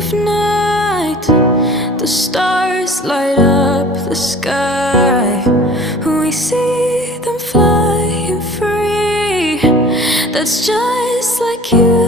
of night, the stars light up the sky. We see them flying free. That's just like you.